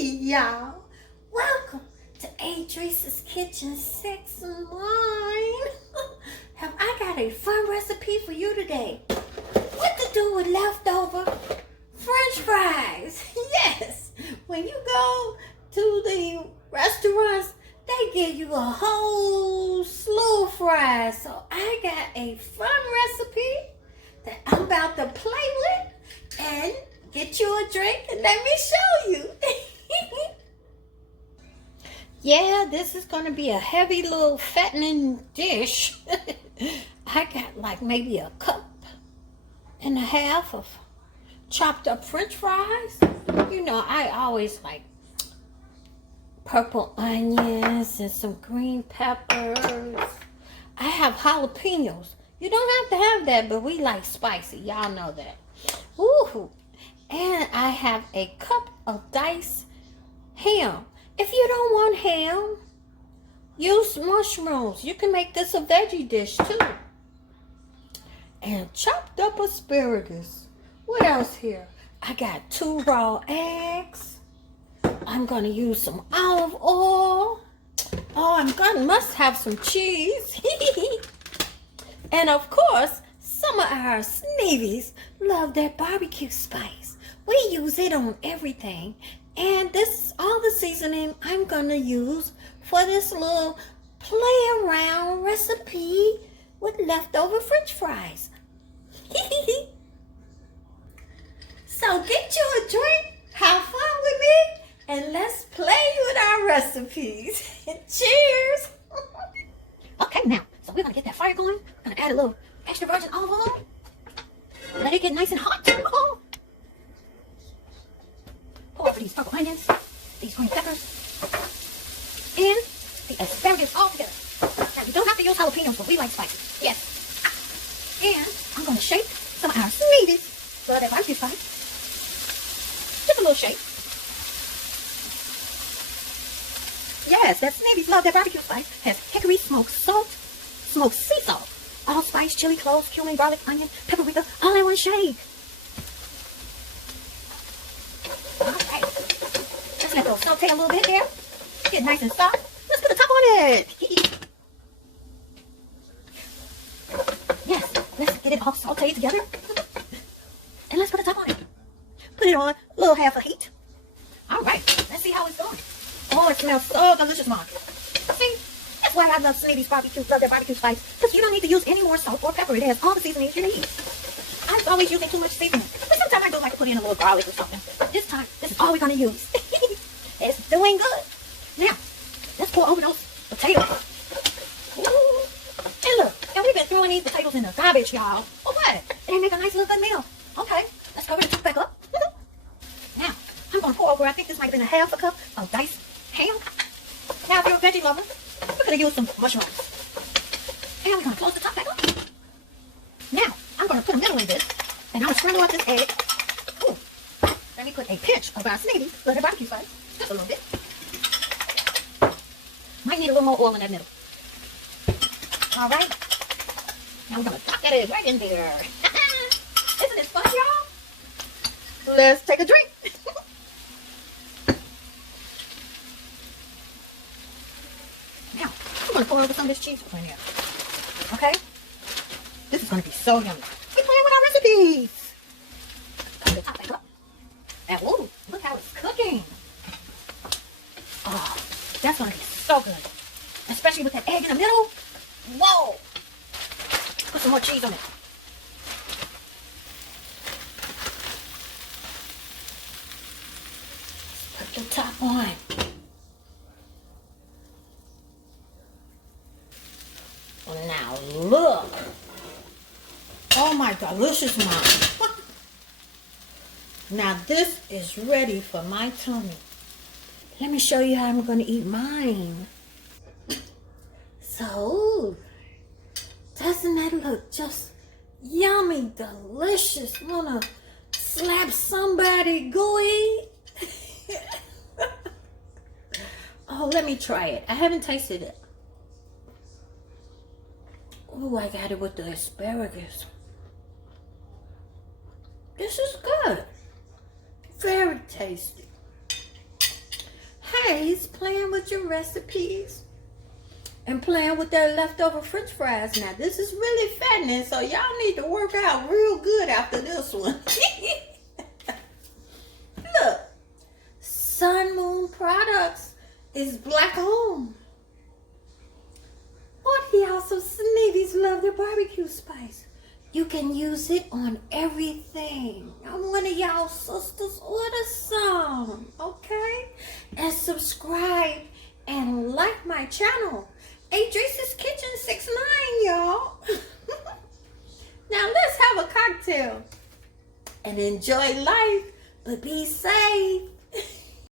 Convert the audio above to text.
Hey y'all, welcome to Adrice's Kitchen Sex and Wine. Have I got a fun recipe for you today? What to do with leftover French fries? Yes, when you go to the restaurants, they give you a whole slew of fries. So I got a fun recipe that I'm about to play with and get you a drink and let me show you. Yeah, this is going to be a heavy little fattening dish. I got like maybe a cup and a half of chopped up French fries. You know, I always like purple onions and some green peppers. I have jalapenos. You don't have to have that, but we like spicy. Y'all know that. Ooh. And I have a cup of diced ham. If you don't want ham, use mushrooms. You can make this a veggie dish too. And chopped up asparagus. What else here? I got 2 raw eggs. I'm going to use some olive oil. Oh, must have some cheese. And of course, some of our Sneevies love that barbecue spice. We use it on everything. And this is all the seasoning I'm going to use for this little play around recipe with leftover French fries. So get you a drink, have fun with me, and let's play with our recipes. Cheers! Okay, now, so we're going to get that fire going. Going to add a little extra virgin olive oil. Let it get nice and hot. Pour over these purple onions, these green peppers, and the asparagus all together. Now, you don't have to use jalapenos, but we like spicy. Yes. And I'm going to shake some of our Sneevies. Love that barbecue spice. Just a little shake. Yes, that Sneevies love that barbecue spice. Has hickory smoked salt, smoked sea salt, allspice, chili, cloves, cumin, garlic, onion, paprika, all in one shake. Alright. Let's let those saute a little bit there. Get nice and soft. Let's put the top on it. Yes, let's get it all sauteed together. And let's put the top on it. Put it on a little half a heat. Alright, let's see how it's going. Oh, it smells so delicious, Mom. See, that's why I love Sneevies barbecue, love their barbecue spice. Because you don't need to use any more salt or pepper. It has all the seasonings you need. I'm always using too much seasoning. But sometimes I do like to put in a little garlic or something. This time, this is all we're going to use. It's doing good. Now, let's pour over those potatoes. Ooh. And look, and we've been throwing these potatoes in the garbage, y'all. Oh, what? And they make a nice little good meal. Okay, let's cover the top back up. Now, I'm going to pour over, I think this might have been a half a cup of diced ham. Now, if you're a veggie lover, we're going to use some mushrooms. And we're going to close the top back up. Now, I'm going to put a middle in this, and I'm going to scramble up this egg. Ooh. Let me put a pinch of our Sneevies, butter barbecue spice, just a little bit. Might need a little more oil in that middle. All right. Now we're going to drop that egg right in there. Isn't it fun, y'all? Let's take a drink. Now, I'm going to pour over some of this cheese in here. Okay? This is going to be so yummy. We're playing with our recipes. Put the top back up. And ooh, look how it's cooking. Oh, that's going to be so good. Especially with that egg in the middle. Whoa. Put some more cheese on it. Put the top on. Now look. Oh my delicious mom. Now this is ready for my tummy. Let me show you how I'm going to eat mine. So, doesn't that look just yummy, delicious? Wanna slap somebody gooey? Oh, let me try it. I haven't tasted it. Oh, I got it with the asparagus. This is good. Very tasty. always playing with your recipes and playing with their leftover french fries. Now, this is really fattening, so y'all need to work out real good after this one. Look, Sun Moon Products is black owned. But he also Sneebies love their barbecue spice. You can use it on everything. I'm one of y'all sisters. Order some, okay? And subscribe and like my channel. Adrice's Kitchen 69, y'all. Now let's have a cocktail and enjoy life, but be safe.